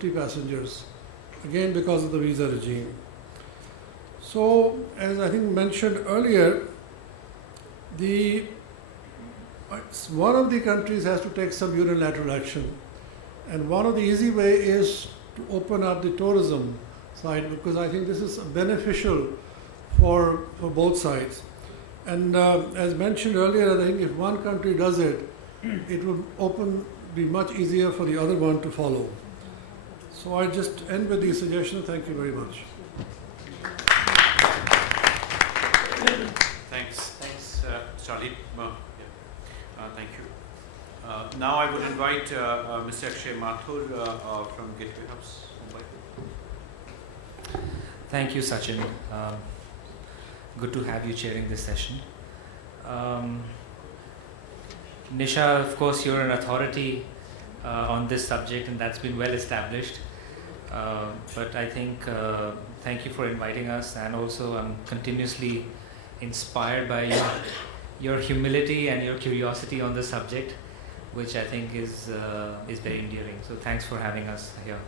50 passengers, again because of the visa regime. So, as I think mentioned earlier, one of the countries has to take some unilateral action, and one of the easy way is to open up the tourism side, because I think this is beneficial for both sides. And as mentioned earlier, I think if one country does it, it would be much easier for the other one to follow. So I just end with these suggestions. Thank you very much. Thanks, Charlie. Thank you. Now I would invite Mr. Akshay Mathur from Gateway House, Mumbai. Thank you, Sachin. Good to have you chairing this session. Nisha, of course, you're an authority on this subject, and that's been well established. But I think, thank you for inviting us, and also I'm continuously inspired by your humility and your curiosity on the subject, which I think is very endearing. So thanks for having us here.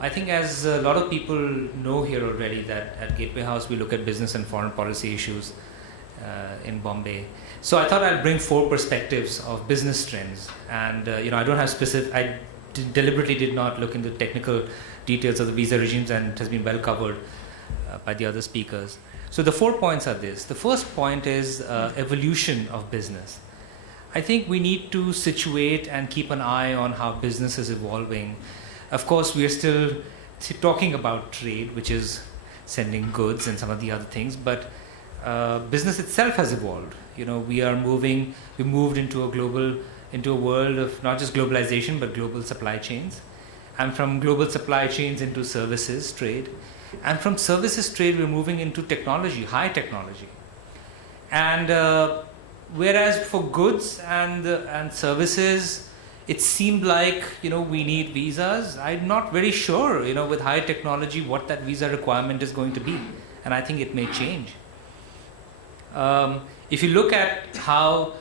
I think, as a lot of people know here already, that at Gateway House we look at business and foreign policy issues in Bombay. So I thought I'd bring 4 perspectives of business trends, and I don't have specific. I deliberately did not look into technical details of the visa regimes, and it has been well covered by the other speakers. So the 4 points are this. The first point is evolution of business. I think we need to situate and keep an eye on how business is evolving. Of course, we are still talking about trade, which is sending goods and some of the other things, but business itself has evolved. We moved into a world of not just globalization, but global supply chains. And from global supply chains into services trade. And from services trade, we're moving into technology, high technology. And whereas for goods and services, it seemed like, we need visas. I'm not very sure, with high technology, what that visa requirement is going to be. And I think it may change. If you look at how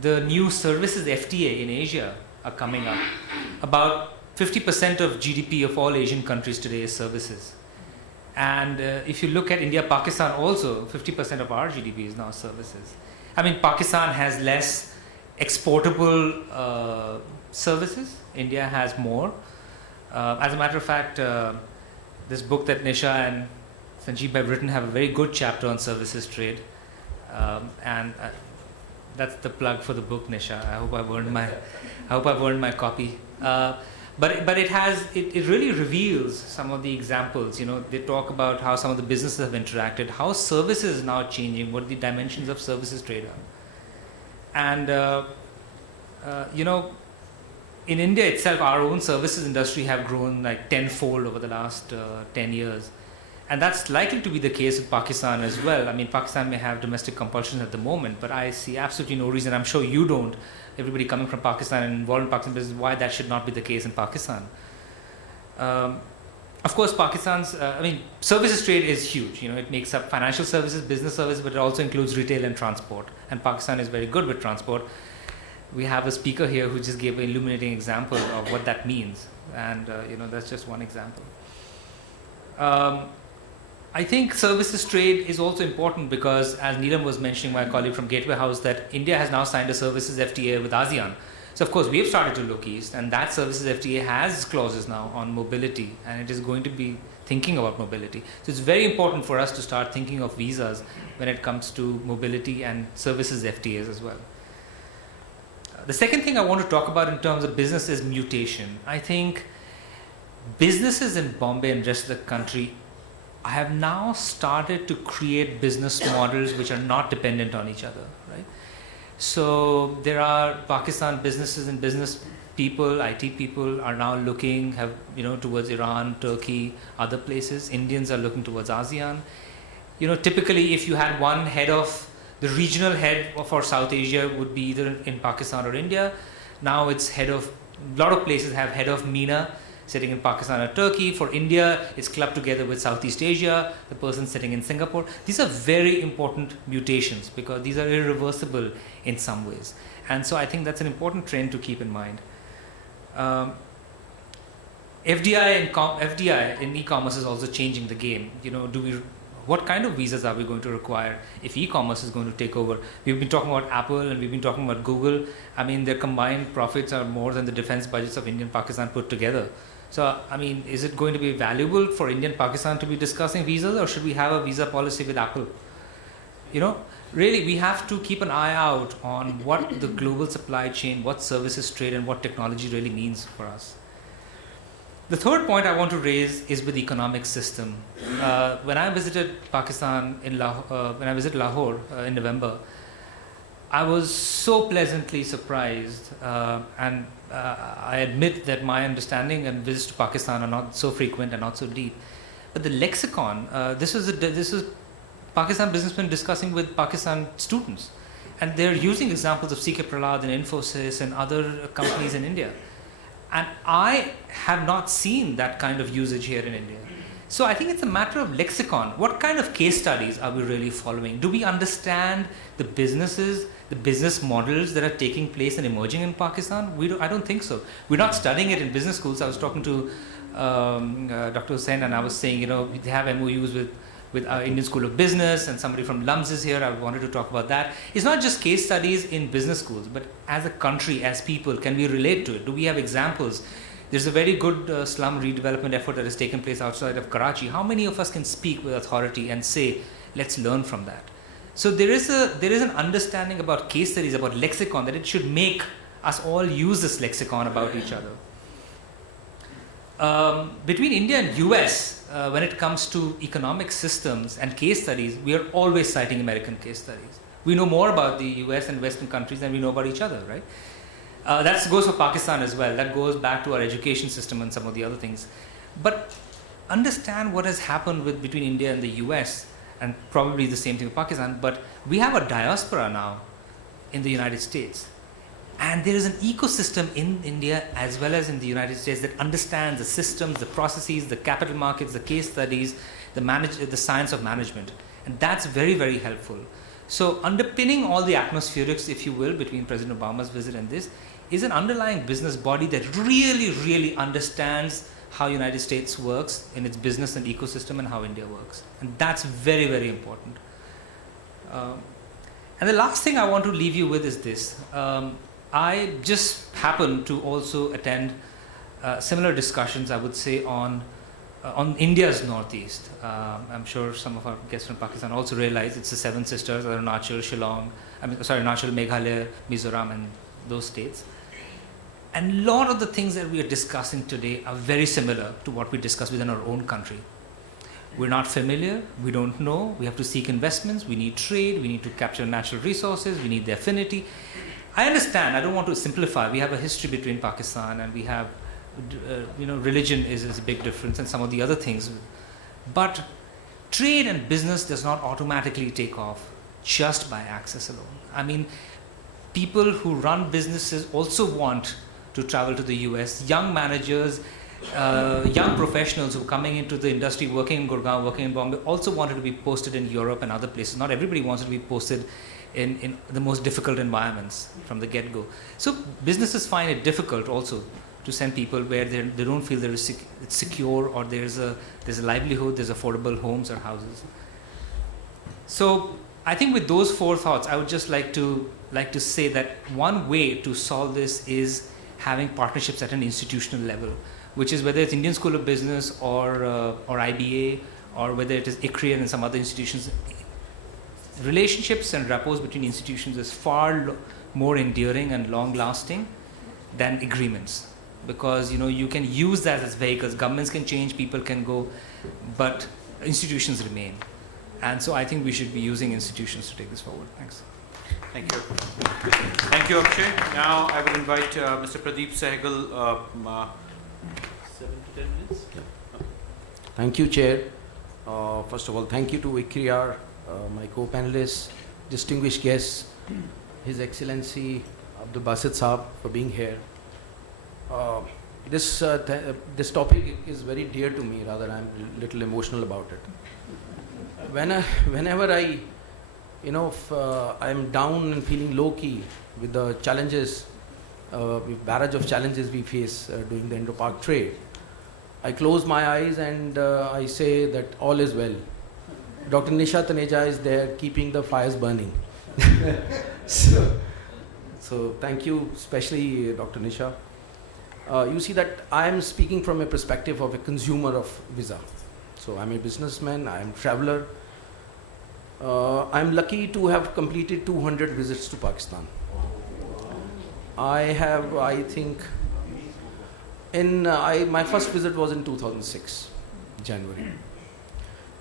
the new services FTA in Asia are coming up, about 50% of GDP of all Asian countries today is services. And if you look at India, Pakistan also, 50% of our GDP is now services. I mean, Pakistan has less exportable services. India has more. As a matter of fact, this book that Nisha and Sanjeev have written have a very good chapter on services trade. And that's the plug for the book, Nisha. I hope I've earned my copy. But it really reveals some of the examples. They talk about how some of the businesses have interacted, how services is now changing, what the dimensions of services trade are. And in India itself, our own services industry have grown like tenfold over the last 10 years. And that's likely to be the case with Pakistan as well. I mean, Pakistan may have domestic compulsions at the moment, but I see absolutely no reason, I'm sure you don't, everybody coming from Pakistan and involved in Pakistan business, why that should not be the case in Pakistan. Of course, Pakistan's, services trade is huge. It makes up financial services, business services, but it also includes retail and transport. And Pakistan is very good with transport. We have a speaker here who just gave an illuminating example of what that means. And, that's just one example. I think services trade is also important because, as Neelam was mentioning, my colleague from Gateway House, that India has now signed a services FTA with ASEAN. So, of course, we have started to look east, and that services FTA has clauses now on mobility, and it is going to be thinking about mobility. So, it's very important for us to start thinking of visas when it comes to mobility and services FTAs as well. The second thing I want to talk about in terms of business is mutation. I think businesses in Bombay and rest of the country have now started to create business models which are not dependent on each other, right? So there are Pakistan businesses and business people, IT people are now looking towards Iran, Turkey, other places. Indians are looking towards ASEAN. Typically if you had one head of, the regional head for South Asia would be either in Pakistan or India. Now it's a lot of places have head of MENA sitting in Pakistan or Turkey. For India, it's clubbed together with Southeast Asia, the person sitting in Singapore. These are very important mutations because these are irreversible in some ways. And so I think that's an important trend to keep in mind. FDI in e-commerce is also changing the game. What kind of visas are we going to require if e-commerce is going to take over? We've been talking about Apple and we've been talking about Google. I mean, their combined profits are more than the defense budgets of India and Pakistan put together. So, I mean, is it going to be valuable for India and Pakistan to be discussing visas, or should we have a visa policy with Apple? Really, we have to keep an eye out on what the global supply chain, what services trade, and what technology really means for us. The third point I want to raise is with the economic system. When I visited Pakistan when I visited Lahore in November, I was so pleasantly surprised, and I admit that my understanding and visits to Pakistan are not so frequent and not so deep. But the lexicon, this is Pakistan businessmen discussing with Pakistan students, and they're using examples of CK Prahlad and Infosys and other companies in India. And I have not seen that kind of usage here in India. So I think it's a matter of lexicon. What kind of case studies are we really following? Do we understand the businesses, the business models that are taking place and emerging in Pakistan? I don't think so. We're not studying it in business schools. I was talking to Dr. Hussain, and I was saying, they have MOUs with our Indian School of Business, and somebody from LUMS is here. I wanted to talk about that. It's not just case studies in business schools, but as a country, as people, can we relate to it? Do we have examples? There's a very good slum redevelopment effort that has taken place outside of Karachi. How many of us can speak with authority and say, let's learn from that? So there is an understanding about case studies, about lexicon, that it should make us all use this lexicon about each other. Between India and US, when it comes to economic systems and case studies, we are always citing American case studies. We know more about the US and Western countries than we know about each other, right? That goes for Pakistan as well. That goes back to our education system and some of the other things. But understand what has happened between India and the US, and probably the same thing with Pakistan. But we have a diaspora now in the United States. And there is an ecosystem in India as well as in the United States that understands the systems, the processes, the capital markets, the case studies, the science of management. And that's very, very helpful. So underpinning all the atmospherics, if you will, between President Obama's visit and this, is an underlying business body that really, really understands how United States works in its business and ecosystem and how India works. And that's very, very important. And the last thing I want to leave you with is this. I just happened to also attend similar discussions, I would say, on India's northeast. I'm sure some of our guests from Pakistan also realize it's the Seven Sisters, Arunachal, Arunachal, Meghalaya, Mizoram, and those states. And a lot of the things that we are discussing today are very similar to what we discuss within our own country. We're not familiar, we don't know, we have to seek investments, we need trade, we need to capture natural resources, we need the affinity. I understand, I don't want to simplify. We have a history between Pakistan, and we have, religion is a big difference and some of the other things. But trade and business does not automatically take off just by access alone. I mean, people who run businesses also want to travel to the US. Young managers, young professionals who are coming into the industry, working in Gurgaon, working in Bombay, also wanted to be posted in Europe and other places. Not everybody wants to be posted in the most difficult environments from the get-go. So businesses find it difficult also to send people where they don't feel it's secure, or there's a livelihood, there's affordable homes or houses. So I think with those four thoughts, I would just like to say that one way to solve this is having partnerships at an institutional level, which is whether it's Indian School of Business or IBA, or whether it is ICRIER and some other institutions. Relationships and rapports between institutions is far more enduring and long-lasting than agreements, because you can use that as vehicles. Governments can change, people can go, but institutions remain. And so I think we should be using institutions to take this forward. Thanks. Thank you. Thank you, Akshay. Now I will invite Mr. Pradeep Sehgal, 7 to 10 minutes. Thank you, Chair. First of all, thank you to ICRIER, my co-panelists, distinguished guests, His Excellency Abdul Basit Saab, for being here. This topic is very dear to me. Rather, I'm a little emotional about it. Whenever I'm down and feeling low-key with the challenges, with barrage of challenges we face doing the Indo-Pak trade, I close my eyes and I say that all is well. Dr. Nisha Taneja is there keeping the fires burning. So thank you, especially Dr. Nisha. You see that I am speaking from a perspective of a consumer of visa. So I'm a businessman, I'm a traveler. I'm lucky to have completed 200 visits to Pakistan. I have, I think, my first visit was in 2006, January.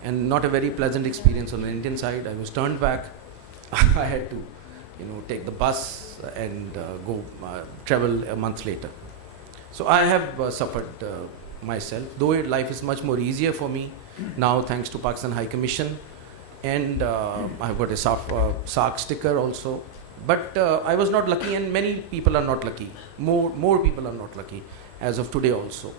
And not a very pleasant experience on the Indian side. I was turned back. I had to, take the bus and go travel a month later. So I have suffered myself, though life is much more easier for me now thanks to Pakistan High Commission, and I've got a SARC sticker also. But I was not lucky, and many people are not lucky. More people are not lucky as of today also.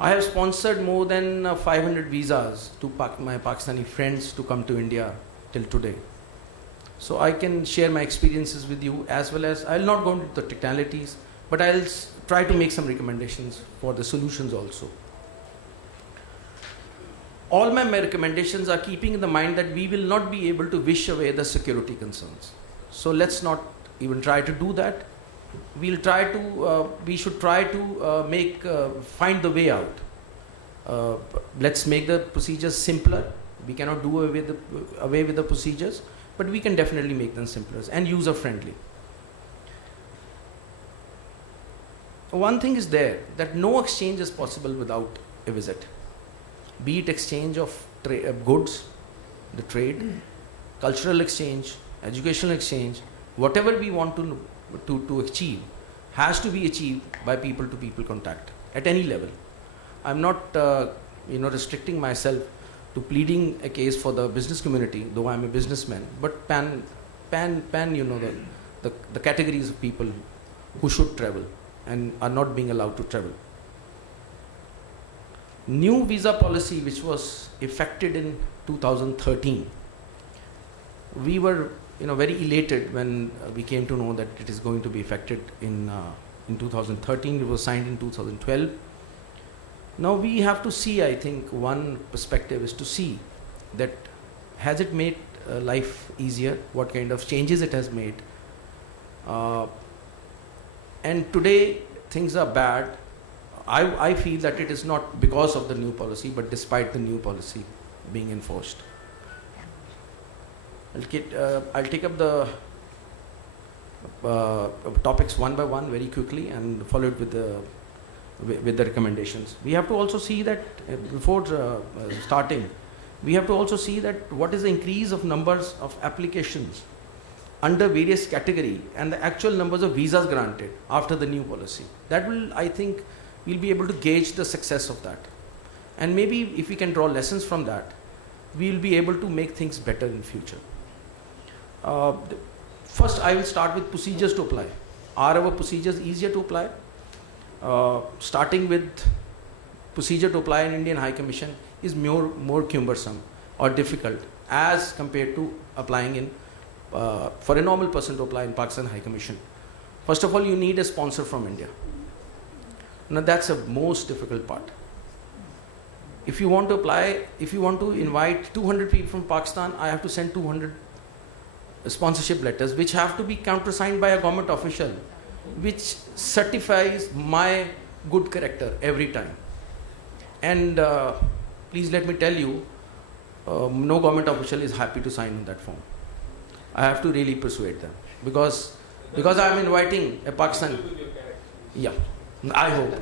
I have sponsored more than 500 visas to my Pakistani friends to come to India till today. So I can share my experiences with you, as well as I'll not go into the technicalities, but I'll try to make some recommendations for the solutions also. All my recommendations are keeping in the mind that we will not be able to wish away the security concerns. So let's not even try to do that. We should try to find the way out. Let's make the procedures simpler. We cannot do away with the procedures, but we can definitely make them simpler and user friendly. One thing is there, that no exchange is possible without a visit. Be it exchange of goods, the trade, cultural exchange, educational exchange, whatever we want to achieve has to be achieved by people-to-people contact at any level. I'm not restricting myself to pleading a case for the business community, though I'm a businessman, but pan the categories of people who should travel and are not being allowed to travel. New visa policy, which was effected in 2013, we were very elated when we came to know that it is going to be effected in 2013. It was signed in 2012. Now we have to see, I think one perspective is to see that has it made life easier, what kind of changes it has made. And today things are bad. I feel that it is not because of the new policy, but despite the new policy being enforced. I'll take up the topics one by one very quickly and follow it with the recommendations. We have to also see that before starting, we have to also see that what is the increase of numbers of applications under various category and the actual numbers of visas granted after the new policy. That will, I think, we'll be able to gauge the success of that. And maybe if we can draw lessons from that, we'll be able to make things better in future. First, I will start with procedures to apply. Are our procedures easier to apply? Starting with procedure to apply in Indian High Commission is more cumbersome or difficult as compared to applying in for a normal person to apply in Pakistan High Commission. First of all, you need a sponsor from India. Now that's the most difficult part. If you want to apply, if you want to invite 200 people from Pakistan, I have to send 200 sponsorship letters which have to be countersigned by a government official, which certifies my good character every time. And please let me tell you, no government official is happy to sign on that form. I have to really persuade them because I am inviting a Pakistan. Yeah, I hope.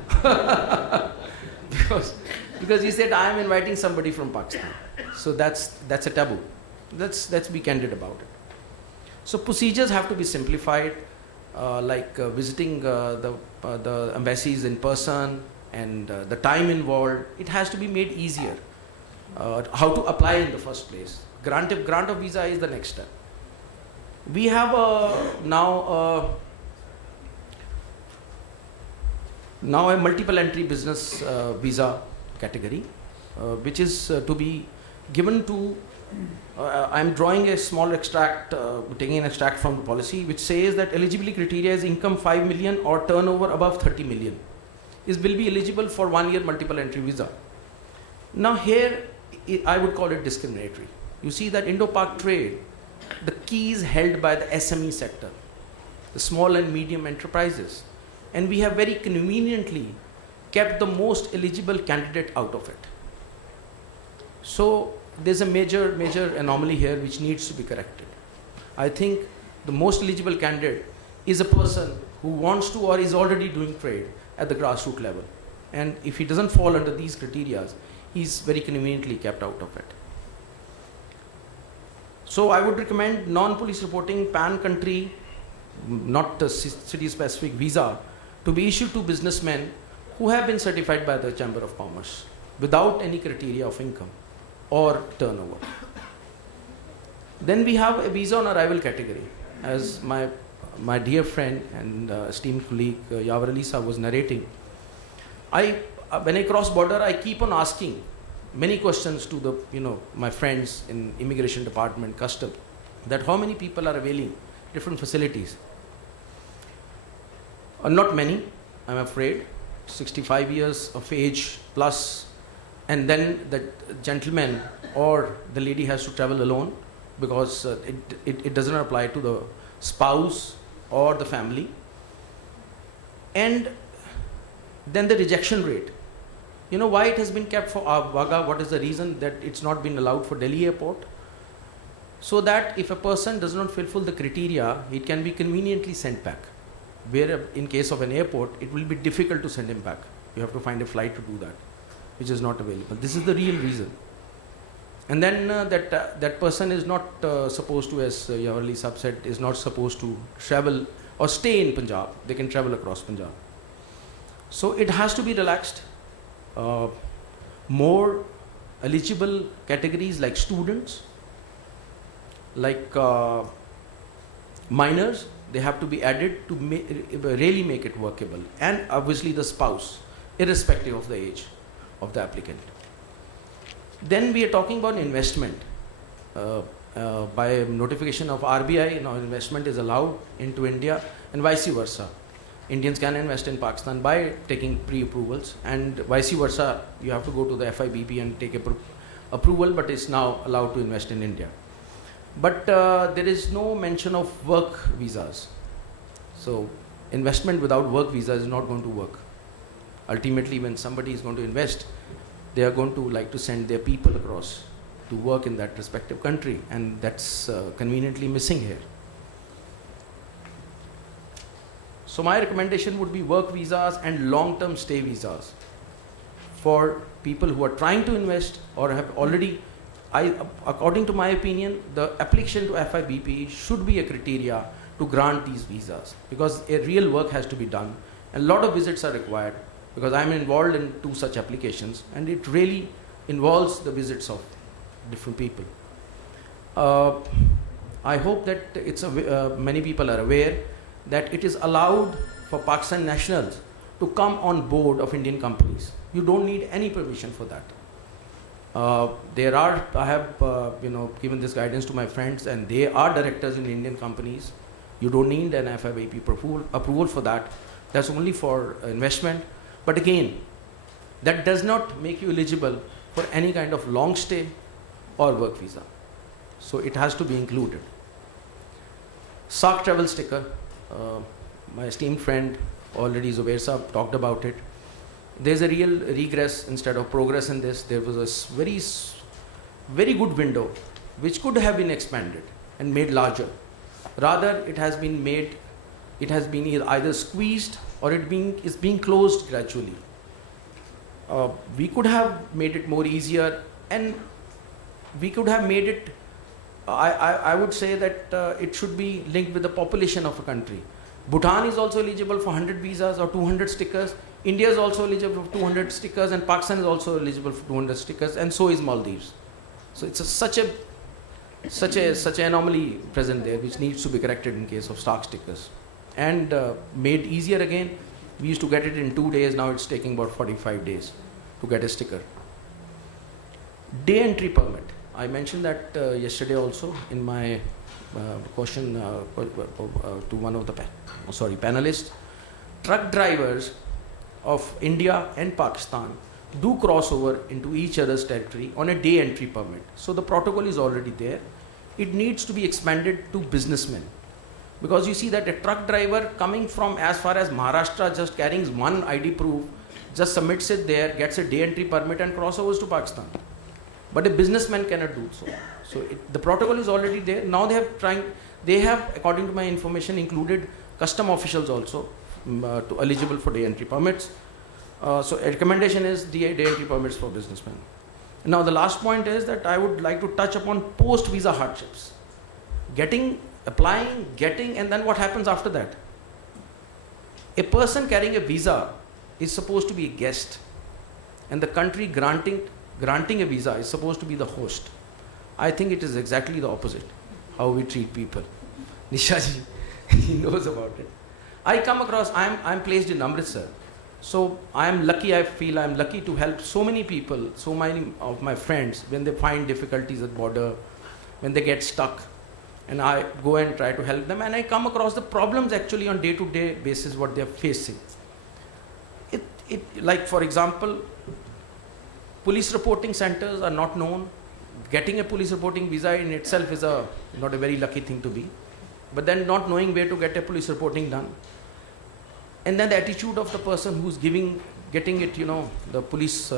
because he said I am inviting somebody from Pakistan, so that's a taboo. Let's be candid about it. So procedures have to be simplified, like visiting the embassies in person and the time involved. It has to be made easier. How to apply in the first place. Grant of visa is the next step. We have now a multiple entry business visa category, which is to be given to. I'm drawing a small extract, taking an extract from the policy, which says that eligibility criteria is income 5 million or turnover above 30 million. will be eligible for 1 year multiple entry visa. Now here, I would call it discriminatory. You see that Indo-Pak trade, the key is held by the SME sector, the small and medium enterprises. And we have very conveniently kept the most eligible candidate out of it. So there's a major anomaly here which needs to be corrected. I think the most eligible candidate is a person who wants to or is already doing trade at the grassroots level. And if he doesn't fall under these criteria, he's very conveniently kept out of it. So I would recommend non-police reporting pan-country, not a city-specific visa, to be issued to businessmen who have been certified by the Chamber of Commerce without any criteria of income or turnover. Then we have a visa on arrival category. As my dear friend and esteemed colleague Yawar Alisa was narrating, when I cross border, I keep on asking many questions to the my friends in immigration department, custom, that how many people are availing different facilities. Not many, I'm afraid. 65 years of age plus, and then the gentleman or the lady has to travel alone because it doesn't apply to the spouse or the family. And then the rejection rate. You know why it has been kept for Wagah? What is the reason that it's not been allowed for Delhi airport? So that if a person does not fulfill the criteria, it can be conveniently sent back. Where in case of an airport, it will be difficult to send him back. You have to find a flight to do that, which is not available. This is the real reason. And then that person is not supposed to, as Yawar Alisa said, is not supposed to travel or stay in Punjab. They can travel across Punjab. So it has to be relaxed. More eligible categories like students, like minors, they have to be added to really make it workable. And obviously the spouse, irrespective of the age of the applicant. Then we are talking about investment. By notification of RBI, now investment is allowed into India and vice versa. Indians can invest in Pakistan by taking pre-approvals, and vice versa, you have to go to the FIBP and take approval, but it's now allowed to invest in India. But there is no mention of work visas. So investment without work visa is not going to work. Ultimately, when somebody is going to invest, they are going to like to send their people across to work in that respective country, and that's conveniently missing here. So my recommendation would be work visas and long-term stay visas for people who are trying to invest or have already. According to my opinion, the application to FIBP should be a criteria to grant these visas, because a real work has to be done and a lot of visits are required, because I'm involved in 2 such applications and it really involves the visits of different people. I hope that many people are aware that it is allowed for Pakistan nationals to come on board of Indian companies. You don't need any permission for that. I have given this guidance to my friends, and they are directors in Indian companies. You don't need an FIBP approval for that. That's only for investment. But again, that does not make you eligible for any kind of long stay or work visa. So it has to be included. SAARC travel sticker. My esteemed friend already Zubair Saab talked about it. There's a real regress instead of progress in this. There was a very good window which could have been expanded and made larger. Rather, it has been either squeezed or is being closed gradually. We could have made it more easier, and we could have made it, I would say that it should be linked with the population of a country. Bhutan is also eligible for 100 visas or 200 stickers. India is also eligible for 200 stickers, and Pakistan is also eligible for 200 stickers, and so is Maldives. So it's such an anomaly present there, which needs to be corrected in case of SAARC stickers. And made easier again, we used to get it in 2 days, now it's taking about 45 days to get a sticker. Day entry permit. I mentioned that yesterday also in my question to one of the panelists. Truck drivers of India and Pakistan do cross over into each other's territory on a day entry permit. So the protocol is already there. It needs to be expanded to businessmen. Because you see that a truck driver coming from as far as Maharashtra just carrying one ID proof, just submits it there, gets a day entry permit and crossovers to Pakistan. But a businessman cannot do so. So the protocol is already there. Now they have, according to my information, included custom officials also to eligible for day entry permits. So a recommendation is day entry permits for businessmen. Now the last point is that I would like to touch upon post-visa hardships. Applying, getting, and then what happens after that? A person carrying a visa is supposed to be a guest, and the country granting a visa is supposed to be the host. I think it is exactly the opposite, how we treat people. Nishaji, he knows about it. I come across, I'm placed in Amritsar. So I feel I'm lucky to help so many people, so many of my friends, when they find difficulties at border, when they get stuck. And I go and try to help them, and I come across the problems actually on day-to-day basis what they are facing. Like for example, police reporting centers are not known. Getting a police reporting visa in itself is not a very lucky thing to be. But then not knowing where to get a police reporting done. And then the attitude of the person who's getting it, the police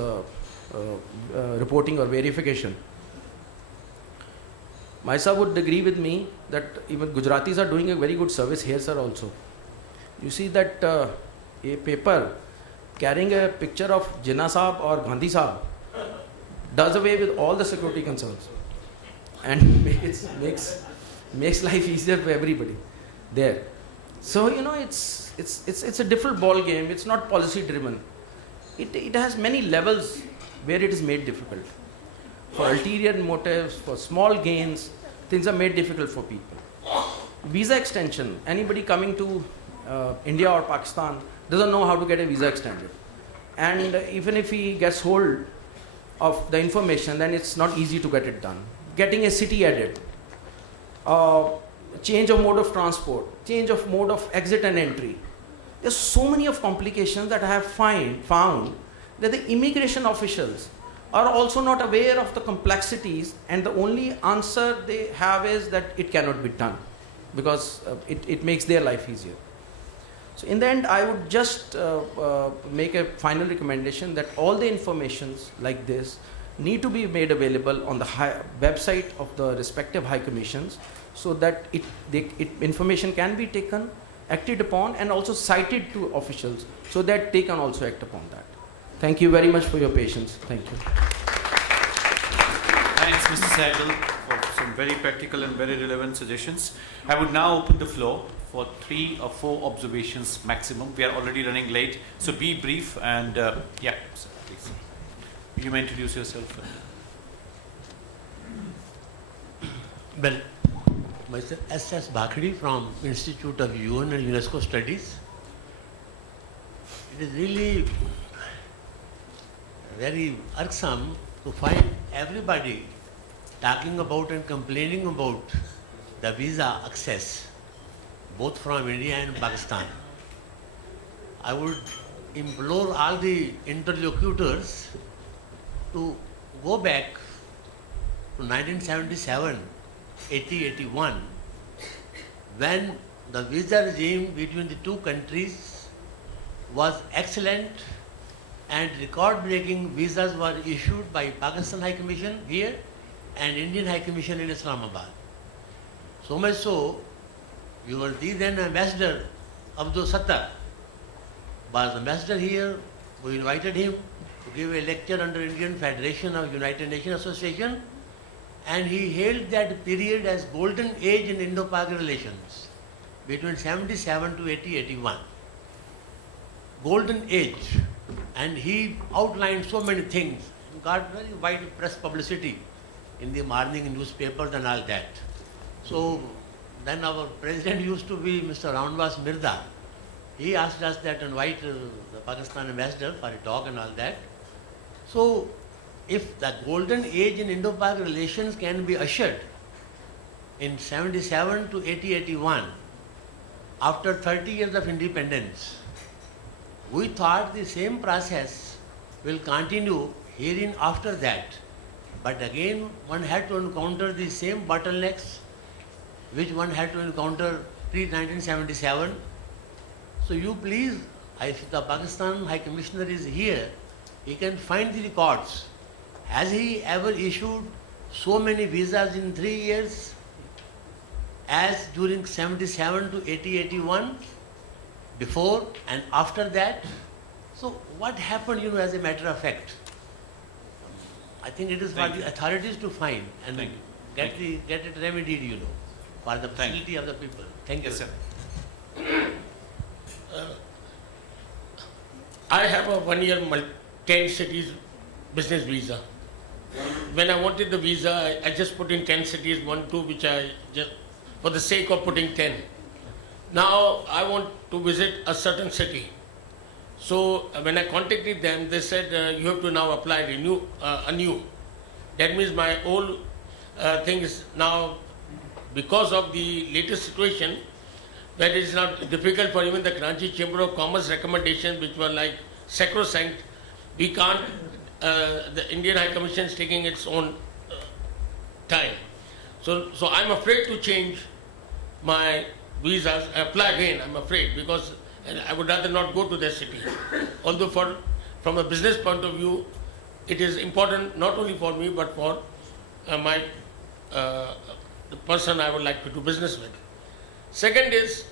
reporting or verification. Maisa would agree with me that even Gujaratis are doing a very good service here, sir, also. You see that a paper carrying a picture of Jinnah Sahab or Gandhi Sahab does away with all the security concerns and makes life easier for everybody there. So, it's a different ball game. It's not policy driven. It has many levels where it is made difficult. For ulterior motives, for small gains, things are made difficult for people. Visa extension, anybody coming to India or Pakistan doesn't know how to get a visa extended. And even if he gets hold of the information, then it's not easy to get it done. Getting a city added, change of mode of transport, change of mode of exit and entry. There's so many of complications that I have found that the immigration officials are also not aware of the complexities, and the only answer they have is that it cannot be done because it makes their life easier. So in the end, I would just make a final recommendation that all the informations like this need to be made available on the website of the respective high commissions, so that information can be taken, acted upon, and also cited to officials so that they can also act upon that. Thank you very much for your patience. Thank you. Thanks, Mr. Sehgal, for some very practical and very relevant suggestions. I would now open the floor for 3 or 4 observations maximum. We are already running late, so be brief and yeah, sir, please. You may introduce yourself. Well, myself S.S. Bhakhri from Institute of UN and UNESCO Studies. It is really very irksome to find everybody talking about and complaining about the visa access, both from India and Pakistan. I would implore all the interlocutors to go back to 1977, 80-81, when the visa regime between the two countries was excellent and record-breaking visas were issued by Pakistan High Commission here and Indian High Commission in Islamabad. So much so, your then Ambassador Abdul Sattar was ambassador here. We invited him to give a lecture under Indian Federation of United Nations Association, and he hailed that period as golden age in Indo-Pak relations between 77 to 80-81. Golden age. And he outlined so many things, got very wide press publicity in the morning newspapers and all that. So then our president used to be Mr. Ramnivas Mirza. He asked us that invite the Pakistan ambassador for a talk and all that. So if the golden age in Indo-Pak relations can be ushered in 77 to 80-81, after 30 years of independence, we thought the same process will continue herein after that. But again, one had to encounter the same bottlenecks which one had to encounter pre-1977. So you please, if the Pakistan High Commissioner is here, he can find the records. Has he ever issued so many visas in 3 years as during 77 to 81, before and after that? So what happened, as a matter of fact? I think it is for Thank the you. authorities to find and Thank you. get it remedied, for the Thank you. facility of the people. Thank you. Yes, sir. I have a 1 year 10 cities business visa. When I wanted the visa, I just put in 10 cities, 1, 2, which I just, for the sake of putting 10. Now I want to visit a certain city. So when I contacted them, they said you have to now apply anew. That means my old thing is now, because of the latest situation, that it is now difficult for even the Karachi Chamber of Commerce recommendations, which were like sacrosanct. We can't, the Indian High Commission is taking its own time. So I'm afraid to change my visas, apply again, I'm afraid, because I would rather not go to that city. Although from a business point of view, it is important not only for me, but for the person I would like to do business with. Second is,